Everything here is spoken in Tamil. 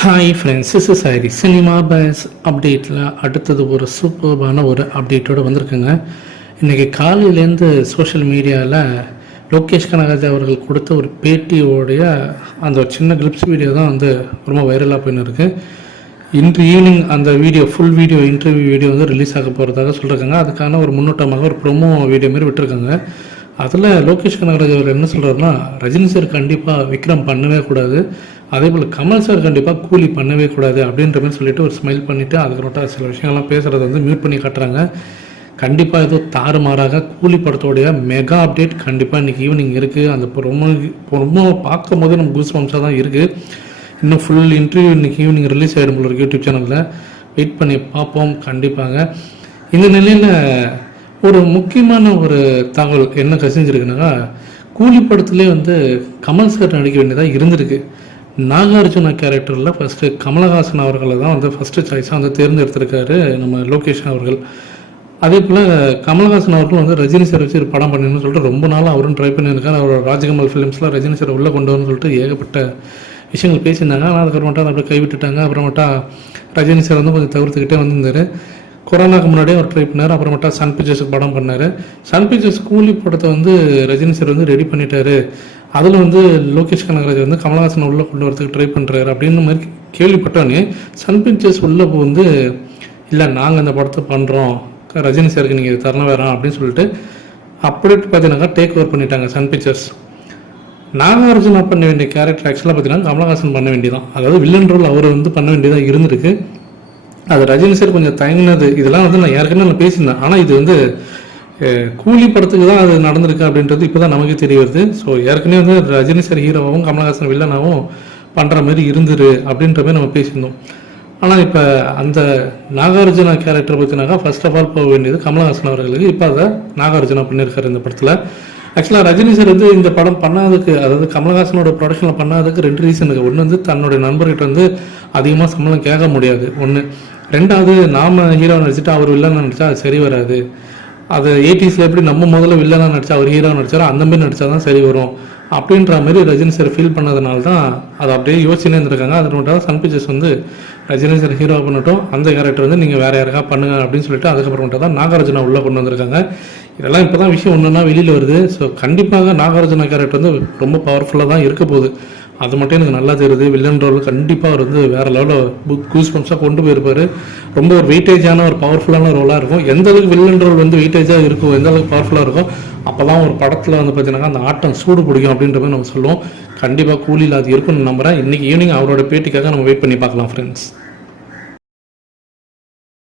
Hi friends, this is Hari. Cinema bus அப்டேட்டில் அடுத்தது ஒரு சூப்பர்பான ஒரு அப்டேட்டோடு வந்திருக்குங்க. இன்றைக்கி காலையிலேருந்து சோஷியல் மீடியாவில் லோகேஷ் கனகராஜ் அவர்கள் கொடுத்த ஒரு பேட்டியோடைய அந்த ஒரு சின்ன கிளிப்ஸ் வீடியோ தான் வந்து ரொம்ப வைரலாக போயின்னு இருக்குது. இன்று ஈவினிங் அந்த video full video interview video வந்து ரிலீஸ் ஆக போகிறதாக சொல்லியிருக்காங்க. அதுக்கான ஒரு முன்னோட்டமாக ஒரு ப்ரொமோ வீடியோ மாரி விட்டுருக்காங்க. அதில் லோகேஷ் கனகராஜ் அவர் என்ன சொல்கிறாருன்னா, ரஜினி சார் கண்டிப்பாக விக்ரம் பண்ணவே கூடாது, அதே போல் கமல் சார் கண்டிப்பாக கூலி பண்ணவே கூடாது அப்படின்ற மாதிரி சொல்லிவிட்டு ஒரு ஸ்மைல் பண்ணிவிட்டு அதுக்கப்புறம் சில விஷயங்கள்லாம் பேசுகிறத வந்து மியூட் பண்ணி காட்டுறாங்க. கண்டிப்பாக ஏதோ தாறுமாறாக கூலி படத்தோடைய மெகா அப்டேட் கண்டிப்பாக இன்றைக்கி ஈவினிங் இருக்குது. அந்த ரொம்ப பார்க்கும் போது நம்ம கூஸ் பம்ஸாக தான் இருக்குது. இன்னும் ஃபுல் இன்டர்வியூ இன்றைக்கி ஈவினிங் ரிலீஸ் ஆகிடும் போல யூடியூப் சேனலில். வெயிட் பண்ணி பார்ப்போம் கண்டிப்பாக. இந்த நிலையில் ஒரு முக்கியமான ஒரு தகவல் என்ன கசிஞ்சிருக்குனாக்கா, கூலி படத்துலேயே வந்து கமல் சார் நடிக்க வேண்டியதாக இருந்திருக்கு. நாகார்ஜுனா கேரக்டரில் ஃபஸ்ட்டு கமலஹாசன் அவர்களை தான் வந்து ஃபஸ்ட்டு சாய்ஸாக வந்து தேர்ந்தெடுத்திருக்காரு நம்ம லோகேஷ் அவர்கள். அதே போல் கமலஹாசன் அவர்கள் வந்து ரஜினி சார் வச்சு ஒரு படம் பண்ணணும்னு சொல்லிட்டு ரொம்ப நாள் அவரும் ட்ரை பண்ணியிருக்காரு. அவரோட ராஜகமல் ஃபிலிம்ஸில் ரஜினி சார் உள்ளே கொண்டு வரணும்னு சொல்லிட்டு ஏகப்பட்ட விஷயங்கள் பேசியிருந்தாங்க. ஆனால் அதுக்கப்புறமேட்டா அதை அப்படியே கைவிட்டுட்டாங்க. அப்புறமேட்டா ரஜினி சார் வந்து கொஞ்சம் தவிர்த்துக்கிட்டே வந்திருந்தார். கொரோனாக்கு முன்னாடியே அவர் ட்ரை பண்ணார். அப்புறமேட்டா சன் பிக்சர்ஸுக்கு படம் பண்ணார். சன் பிக்சர்ஸ் கூலி படத்தை வந்து ரஜினி சார் வந்து ரெடி பண்ணிட்டாரு. அதில் வந்து லோகேஷ் கனகராஜ் வந்து கமலஹாசனை உள்ளே கொண்டு வரதுக்கு ட்ரை பண்ணுறாரு அப்படின்னு மாதிரி கேள்விப்பட்டோன்னே சன் பிக்சர்ஸ் உள்ளே வந்து இல்லை நாங்கள் இந்த படத்தை பண்ணுறோம், ரஜினி சாருக்கு நீங்கள் இது தரணும் வேறாம் அப்படின்னு சொல்லிட்டு அப்படியே பார்த்தீங்கன்னாக்கா டேக் ஓவர் பண்ணிட்டாங்க சன் பிக்சர்ஸ். நாகார்ஜுனா பண்ண வேண்டிய கேரக்டர் ஆக்சுவலாக பார்த்தீங்கன்னா கமலஹாசன் பண்ண வேண்டியதான், அதாவது வில்லன் ரோல் அவர் வந்து பண்ண வேண்டியதாக இருந்திருக்கு. அது ரஜினி சார் கொஞ்சம் தயங்கினது. இதெல்லாம் வந்து நான் ஏற்கனவே நான் பேசியிருந்தேன். ஆனால் இது வந்து கூலி படத்துக்கு தான் அது நடந்திருக்கு அப்படின்றது இப்போ தான் நமக்கு தெரிய வருது. ஸோ ஏற்கனவே வந்து ரஜினி சார் ஹீரோவாகவும் கமலஹாசன் வில்லனாகவும் பண்ணுற மாதிரி இருந்துரு அப்படின்ற மாதிரி நம்ம பேசியிருந்தோம். ஆனால் இப்போ அந்த நாகார்ஜுனா கேரக்டர் பற்றினாக்கா ஃபர்ஸ்ட் ஆஃப் ஆல் போக வேண்டியது கமலஹாசன் அவர்களுக்கு. இப்போ அதை நாகார்ஜுனா பண்ணியிருக்காரு இந்த படத்தில். ஆக்சுவலாக ரஜினி சார் வந்து இந்த படம் பண்ணாததுக்கு, அதாவது கமலஹாசனோட ப்ரொடக்ஷனில் பண்ணாததுக்கு 2 ரீசனுக்கு. ஒன்று வந்து தன்னுடைய நண்பர்கிட்ட வந்து அதிகமாக சம்பளம் கேட்க முடியாது ஒன்று. ரெண்டாவது, நாம் ஹீரோ நடிச்சுட்டு அவர் வில்லனாக நடித்தா அது சரி வராது. அது 80s எப்படி நம்ம முதல்ல வில்லனாக நடித்தா அவர் ஹீரோ நடித்தாரோ அந்த மாதிரி நடித்தா தான் சரி வரும் அப்படின்ற மாதிரி ரஜினி சார் ஃபீல் பண்ணதுனால தான் அதை அப்படியே யோசிச்சுனே இருந்திருக்காங்க. அது மட்டும் சன் பிக்சர்ஸ் வந்து ரஜினி சார் ஹீரோ பண்ணட்டும், அந்த கேரக்டர் வந்து நீங்கள் வேறு யாருக்கா பண்ணுங்க அப்படின்னு சொல்லிட்டு அதுக்கப்புறமேட்டா தான் நாகார்ஜுனா உள்ளே கொண்டு வந்திருக்காங்க. இதெல்லாம் இப்போ தான் விஷயம் ஒன்றுன்னா வெளியில் வருது. ஸோ கண்டிப்பாக நாகார்ஜுனா கேரக்டர் வந்து ரொம்ப பவர்ஃபுல்லாக தான் இருக்க போகுது. அது மட்டும் எனக்கு நல்லா தெரியுது. வில்லன் ரோல் கண்டிப்பாக அவர் வந்து வேறு லெவலில் கூஸ் பம்ஸாக கொண்டு போயிருப்பார். ரொம்ப ஒரு வெயிட்டேஜான ஒரு பவர்ஃபுல்லான ரோலாக இருக்கும். எந்த அளவுக்கு வில்லன் ரோல் வந்து வெயிட்டேஜாக இருக்கும், எந்த அளவுக்கு பவர்ஃபுல்லாக இருக்கும், அப்போ தான் ஒரு படத்தில் வந்து பார்த்தீங்கன்னா அந்த ஆட்டம் சூடு பிடிக்கும் அப்படின்ற மாதிரி நம்ம சொல்லுவோம். கண்டிப்பாக கூலியில் அது இருக்குன்னு நம்புகிறேன். இன்றைக்கி ஈவினிங் அவரோட பேட்டிக்காக நம்ம வெயிட் பண்ணி பார்க்கலாம் ஃப்ரெண்ட்ஸ்.